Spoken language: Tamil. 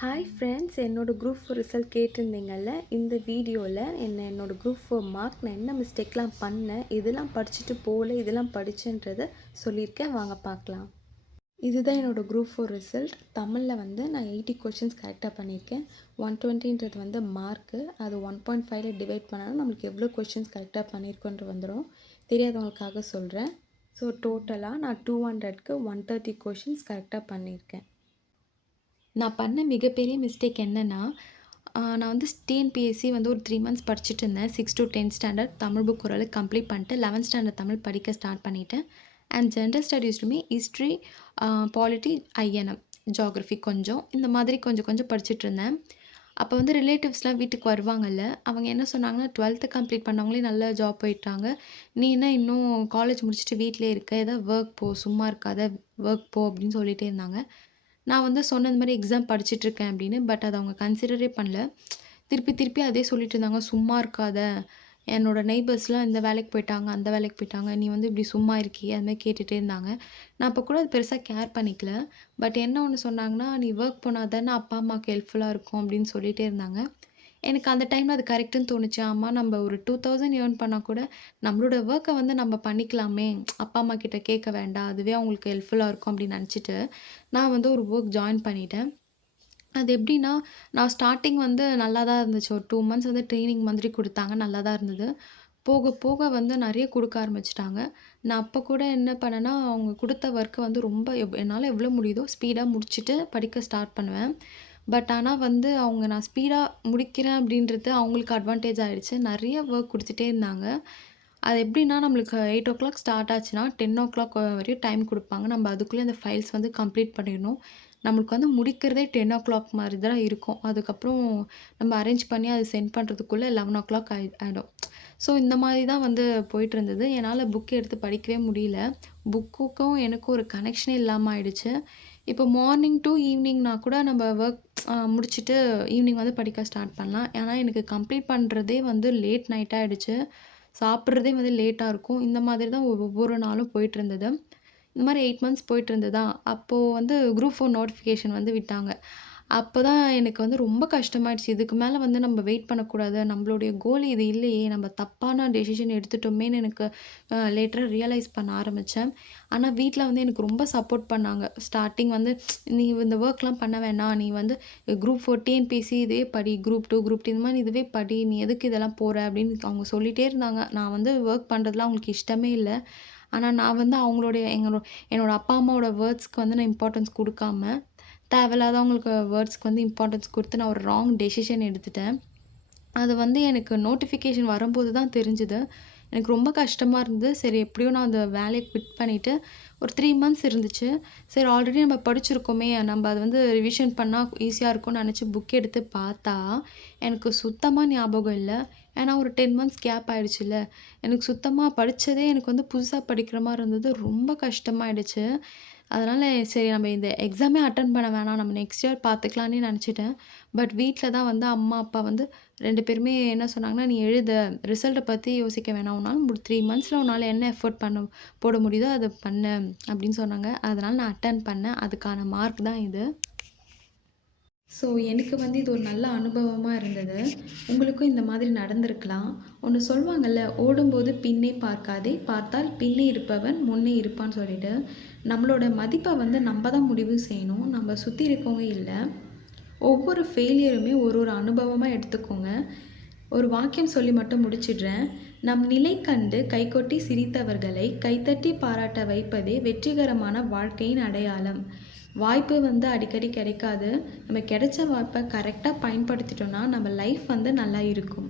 ஹாய் ஃப்ரெண்ட்ஸ், என்னோடய குரூப் 4 ரிசல்ட் கேட்டிருந்தீங்கல்ல. இந்த வீடியோவில் என்னோடய குரூப் 4 மார்க் நான் என்ன மிஸ்டேக்லாம் பண்ணேன், இதெல்லாம் படிச்சுட்டு போகல, இதெல்லாம் படித்தேன்றதை சொல்லியிருக்கேன். வாங்க பார்க்கலாம். இதுதான் என்னோடய குரூப் 4 ரிசல்ட். தமிழில் நான் 80 கொஷின்ஸ் கரெக்டாக பண்ணியிருக்கேன். 120ன்றது மார்க்கு. அது 1.5 டிவைட் பண்ணாலும் நம்மளுக்கு எவ்வளோ கொஷின்ஸ் கரெக்டாக பண்ணியிருக்கோன்றது வந்துடும். தெரியாதவங்களுக்காக சொல்கிறேன். ஸோ டோட்டலாக நான் 200க்கு 130 கொஷின்ஸ் கரெக்டாக பண்ணியிருக்கேன். நான் பண்ண மிகப்பெரிய மிஸ்டேக் என்னென்னா, நான் டிஎன்பிஎஸ்சி ஒரு 3 மந்த்ஸ் படிச்சுட்டு இருந்தேன். 6 to 10 ஸ்டாண்டர்ட் தமிழ் புக் ஓரளவுக்கு கம்ப்ளீட் பண்ணிட்டு 11th ஸ்டாண்டர்ட் தமிழ் படிக்க ஸ்டார்ட் பண்ணிட்டேன். அண்ட் ஜென்ரல் ஸ்டடீஸ்லுமே ஹிஸ்ட்ரி, பாலிட்டி, ஐஎன்எம், ஜியாகிரஃபி கொஞ்சம் இந்த மாதிரி கொஞ்சம் கொஞ்சம் படிச்சுட்டு இருந்தேன். அப்போ ரிலேட்டிவ்ஸ்லாம் வீட்டுக்கு வருவாங்கல்ல, அவங்க என்ன சொன்னாங்கன்னா, 12th கம்ப்ளீட் பண்ணவங்களே நல்ல ஜாப் போயிட்டாங்க. நீ என்ன இன்னும் காலேஜ் முடிச்சுட்டு வீட்டிலே இருக்க, ஏதாவது ஒர்க் போ, சும்மா இருக்காத, ஒர்க் போ அப்படின்னு சொல்லிகிட்டே இருந்தாங்க. நான் சொன்னது மாதிரி எக்ஸாம் படிச்சுட்ருக்கேன் அப்படின்னு. பட் அதை அவங்க கன்சிடரே பண்ணல. திருப்பி திருப்பி அதே சொல்லிட்டு இருந்தாங்க, சும்மா இருக்காத, என்னோடய நெய்பர்ஸ்லாம் இந்த வேலைக்கு போயிட்டாங்க, அந்த வேலைக்கு போயிட்டாங்க, நீ இப்படி சும்மா இருக்கியே, அதுமாதிரி கேட்டுகிட்டே இருந்தாங்க. நான் அப்போ கூட அது பெருசாக கேர் பண்ணிக்கல. பட் என்ன ஒன்று சொன்னாங்கன்னா, நீ ஒர்க் போனால் தானே அப்பா அம்மாவுக்கு ஹெல்ப்ஃபுல்லாக இருக்கும் அப்படின்னு சொல்லிகிட்டே இருந்தாங்க. எனக்கு அந்த டைமில் அது கரெக்டுன்னு தோணுச்சு. ஆமாம், நம்ம ஒரு 2000 ஏர்ன் பண்ணால் கூட நம்மளோட ஒர்க்கை நம்ம பண்ணிக்கலாமே, அப்பா அம்மா கிட்ட கேட்க வேண்டாம், அதுவே அவங்களுக்கு ஹெல்ப்ஃபுல்லாக இருக்கும் அப்படின்னு நினச்சிட்டு நான் ஒரு ஒர்க் ஜாயின் பண்ணிட்டேன். அது எப்படின்னா, நான் ஸ்டார்ட்டிங் நல்லா தான் இருந்துச்சு. ஒரு 2 மந்த்ஸ் ட்ரெய்னிங் மாதிரி கொடுத்தாங்க. நல்லா தான் இருந்தது. போக போக நிறைய கொடுக்க ஆரம்பிச்சுட்டாங்க. நான் அப்போ கூட என்ன பண்ணேன்னா, அவங்க கொடுத்த ஒர்க்கை ரொம்ப என்னால் எவ்வளோ முடியுதோ ஸ்பீடாக முடிச்சுட்டு படிக்க ஸ்டார்ட் பண்ணுவேன். பட் ஆனால் அவங்க நான் ஸ்பீடாக முடிக்கிறேன் அப்படின்றது அவங்களுக்கு அட்வான்டேஜ் ஆகிடுச்சு. நிறைய ஒர்க் கொடுத்துட்டே இருந்தாங்க. அது எப்படின்னா, நம்மளுக்கு 8:00 ஸ்டார்ட் ஆச்சுன்னா 10:00 வரையும் டைம் கொடுப்பாங்க. நம்ம அதுக்குள்ளே அந்த ஃபைல்ஸ் கம்ப்ளீட் பண்ணிடணும். நம்மளுக்கு முடிக்கிறதே 10:00 மாதிரி தான் இருக்கும். அதுக்கப்புறம் நம்ம அரேஞ்ச் பண்ணி அதை சென்ட் பண்ணுறதுக்குள்ளே 11:00 ஆகிடும். ஸோ இந்த மாதிரி தான் போயிட்டுருந்தது. என்னால் புக் எடுத்து படிக்கவே முடியல. புக்குக்கும் எனக்கும் ஒரு கனெக்ஷனே இல்லாமல் ஆயிடுச்சு. இப்போ மார்னிங் டு ஈவினிங்னா கூட நம்ம ஒர்க் முடிச்சுட்டு ஈவினிங் படிக்க ஸ்டார்ட் பண்ணலாம். ஏன்னா எனக்கு கம்ப்ளீட் பண்ணுறதே லேட் நைட் ஆகிடுச்சு. சாப்பிட்றதே லேட்டாக இருக்கும். இந்த மாதிரி தான் ஒவ்வொரு நாளும் போயிட்டுருந்தது. இந்த மாதிரி 8 மந்த்ஸ் போயிட்டுருந்ததா, அப்போது குரூப் 4 நோட்டிஃபிகேஷன் விட்டாங்க. அப்போ தான் எனக்கு ரொம்ப கஷ்டமாயிடுச்சு. இதுக்கு மேலே நம்ம வெயிட் பண்ணக்கூடாது. நம்மளுடைய கோல் இது இல்லையே, நம்ம தப்பான டெசிஷன் எடுத்துட்டோமேன்னு எனக்கு லேட்டரா ரியலைஸ் பண்ண ஆரம்பித்தேன். ஆனால் வீட்டில் எனக்கு ரொம்ப சப்போர்ட் பண்ணாங்க. ஸ்டார்ட்டிங் நீ இந்த ஒர்க்லாம் பண்ண வேணாம், நீ குரூப் 4 டிஎன்பிஎஸ்சி இதே படி, குரூப் 2, குரூப் 3 இந்த மாதிரி இதுவே படி, நீ எதுக்கு இதெல்லாம் போகிற அப்படின்னு அவங்க சொல்லிகிட்டே இருந்தாங்க. நான் ஒர்க் பண்ணுறதுலாம் அவங்களுக்கு இஷ்டமே இல்லை. ஆனால் நான் அவங்களுடைய என்னோட அப்பா அம்மாவோட வேர்ட்ஸ்க்கு நான் இம்பார்ட்டன்ஸ் கொடுக்காம, தேவையில்லாதவங்களுக்கு வேர்ட்ஸ்க்கு இம்பார்ட்டன்ஸ் கொடுத்து நான் ஒரு ராங் டெசிஷன் எடுத்துட்டேன். அது எனக்கு நோட்டிஃபிகேஷன் வரும்போது தான் தெரிஞ்சுது. எனக்கு ரொம்ப கஷ்டமாக இருந்தது. சரி, எப்படியோ நான் அந்த வேலையை குவிட் பண்ணிவிட்டு ஒரு 3 மந்த்ஸ் இருந்துச்சு. சரி, ஆல்ரெடி நம்ம படிச்சிருக்கோமே, நம்ம அது ரிவிஷன் பண்ணால் ஈஸியாக இருக்கும்னு நினச்சி புக் எடுத்து பார்த்தா எனக்கு சுத்தமாக ஞாபகம் இல்லை. ஏன்னா ஒரு 10 மந்த்ஸ் கேப் ஆகிடுச்சுல்ல. எனக்கு சுத்தமாக படித்ததே எனக்கு புதுசாக படிக்கிற மாதிரி இருந்தது. ரொம்ப கஷ்டமாயிடுச்சு. அதனால் சரி, நம்ம இந்த எக்ஸாமே அட்டெண்ட் பண்ண வேணாம், நம்ம நெக்ஸ்ட் இயர் பார்த்துக்கலான்னு நினச்சிட்டேன். பட் வீட்டில் தான் அம்மா, அப்பா 2 பேருமே என்ன சொன்னாங்கன்னா, "நீ எழுத, ரிசல்ட்டை பற்றி யோசிக்க வேணாம். உன்னால் 3 மந்த்ஸில் உன்னால் என்ன எஃபோர்ட் போட முடியுதோ அதை பண்ணு" அப்படின்னு சொன்னாங்க. அதனால் நான் அட்டெண்ட் பண்ணேன். அதுக்கான மார்க் தான் இது. ஸோ எனக்கு இது ஒரு நல்ல அனுபவமாக இருந்தது. உங்களுக்கும் இந்த மாதிரி நடந்திருக்கலாம். ஒன்று சொல்லுவாங்கள்ல, "ஓடும்போது பின்னே பார்க்காதே, பார்த்தால் பின்னே இருப்பவன் முன்னே இருப்பான்னு" சொல்லிட்டு. நம்மளோட மதிப்பை நம்ம தான் முடிவு செய்யணும், நம்ம சுற்றி இருக்கவங்க இல்லை. ஒவ்வொரு ஃபெயிலியருமே ஒரு ஒரு அனுபவமாக எடுத்துக்கோங்க. ஒரு வாக்கியம் சொல்லி மட்டும் முடிச்சிடுறேன். "நம் நிலை கண்டு கைகொட்டி சிரித்தவர்களை கைத்தட்டி பாராட்ட வைப்பதே வெற்றிகரமான வாழ்க்கையின் அடையாளம்." வாய்ப்பு அடிக்கடி கிடைக்காது. நம்ம கிடைச்ச வாய்ப்பை கரெக்டாக பயன்படுத்திட்டோம்னா நம்ம லைஃப் நல்லா இருக்கும்.